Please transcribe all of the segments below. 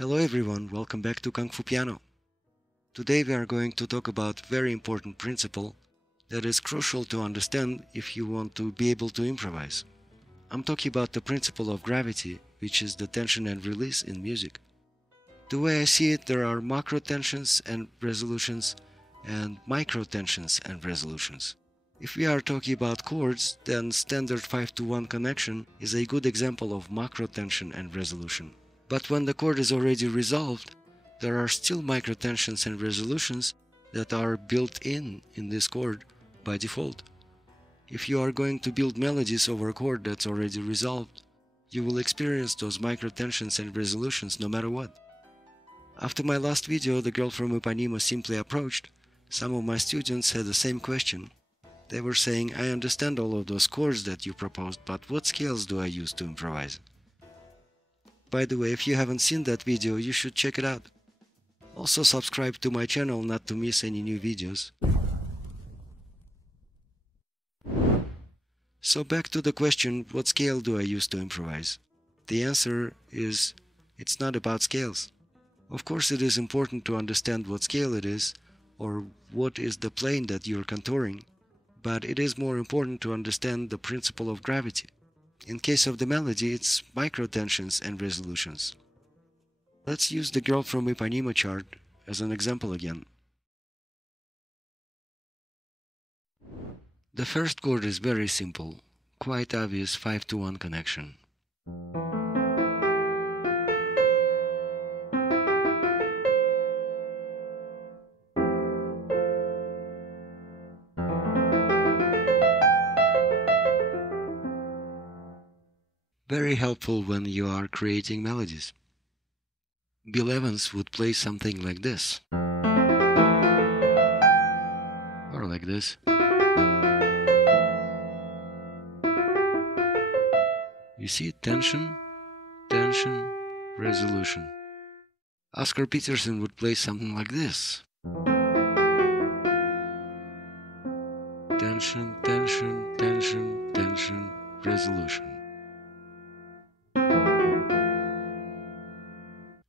Hello everyone, welcome back to Kung Fu Piano. Today we are going to talk about a very important principle that is crucial to understand if you want to be able to improvise. I'm talking about the principle of gravity, which is the tension and release in music. The way I see it, there are macro tensions and resolutions and micro tensions and resolutions. If we are talking about chords, then standard 5-to-1 connection is a good example of macro tension and resolution. But when the chord is already resolved, there are still microtensions and resolutions that are built in this chord by default. If you are going to build melodies over a chord that's already resolved, you will experience those microtensions and resolutions no matter what. After my last video, the girl from Ipanema simply approached. Some of my students had the same question. They were saying, I understand all of those chords that you proposed, but what scales do I use to improvise? By the way, if you haven't seen that video, you should check it out. Also subscribe to my channel not to miss any new videos. So back to the question, what scale do I use to improvise? The answer is, it's not about scales. Of course it is important to understand what scale it is, or what is the plane that you're contouring, but it is more important to understand the principle of gravity. In case of the melody, it's microtensions and resolutions. Let's use the Girl from Ipanema chart as an example again. The first chord is very simple, quite obvious 5-to-1 connection. Very helpful when you are creating melodies. Bill Evans would play something like this. Or like this. You see tension, tension, resolution. Oscar Peterson would play something like this. Tension, tension, tension, tension, resolution.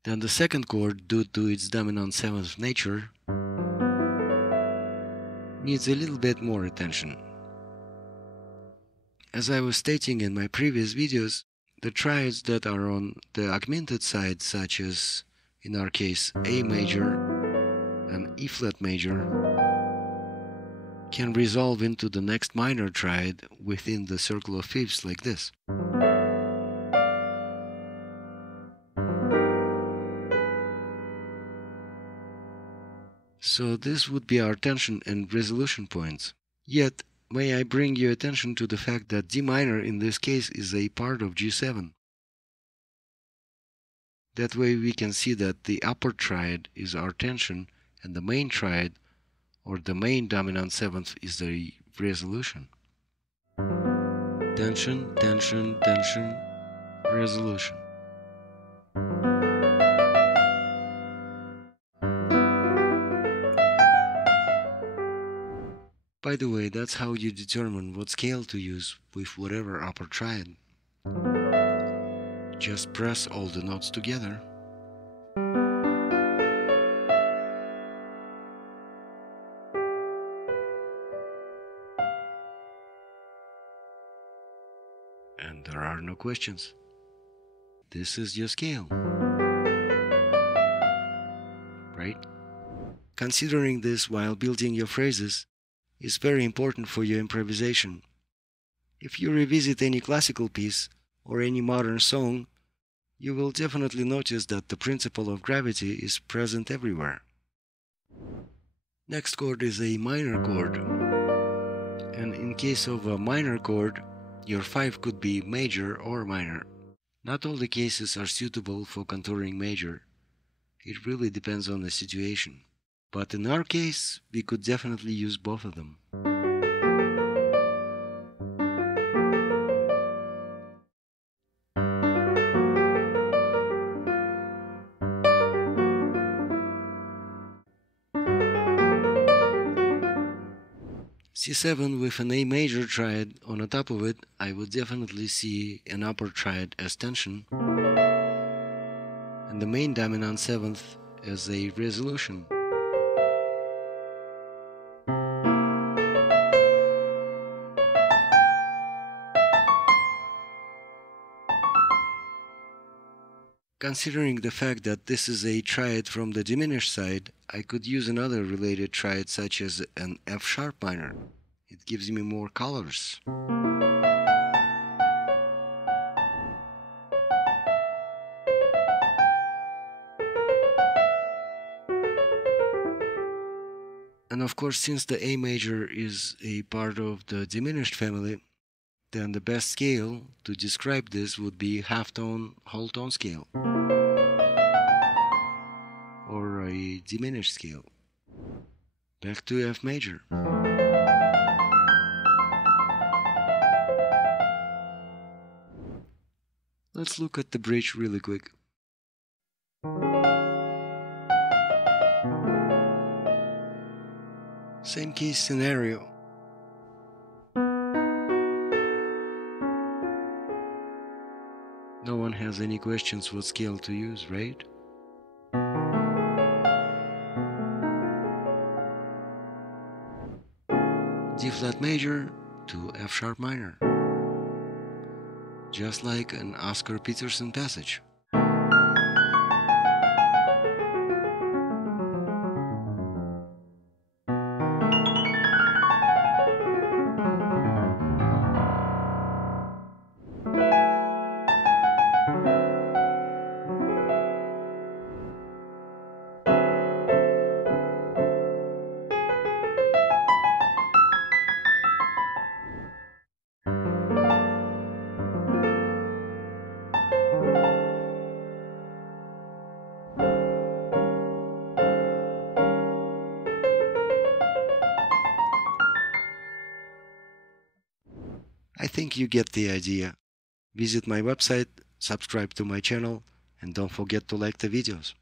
Then the second chord, due to its dominant seventh nature, needs a little bit more attention. As I was stating in my previous videos, the triads that are on the augmented side, such as, in our case, A major and E flat major, can resolve into the next minor triad within the circle of fifths like this. So this would be our tension and resolution points. Yet, may I bring your attention to the fact that D minor in this case is a part of G7. That way we can see that the upper triad is our tension and the main triad, or the main dominant seventh, is the resolution. Tension, tension, tension, resolution. By the way, that's how you determine what scale to use with whatever upper triad. Just press all the notes together. And there are no questions. This is your scale. Right? Considering this while building your phrases is very important for your improvisation. If you revisit any classical piece or any modern song, you will definitely notice that the principle of gravity is present everywhere. Next chord is a minor chord, and in case of a minor chord, your 5 could be major or minor. Not all the cases are suitable for contouring major. It really depends on the situation. But in our case, we could definitely use both of them. C7 with an A major triad on the top of it, I would definitely see an upper triad as tension, and the main dominant seventh as a resolution. Considering the fact that this is a triad from the diminished side, I could use another related triad such as an F sharp minor. It gives me more colors. And of course, since the A major is a part of the diminished family, then the best scale to describe this would be half-tone whole tone scale, or a diminished scale. Back to F major. Let's look at the bridge really quick. Same case scenario. No one has any questions what scale to use, right? D flat major to F sharp minor. Just like an Oscar Peterson passage. I think you get the idea. Visit my website, subscribe to my channel, and don't forget to like the videos.